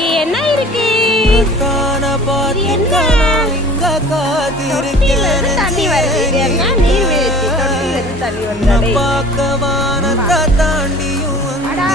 இங்க என்ன இருக்கு? இது என்ன? தொட்டியில இருந்து தண்ணி வருது. இது என்ன நீர்வீழ்ச்சி? தொட்டியில இருந்து தண்ணி வருது. அடா.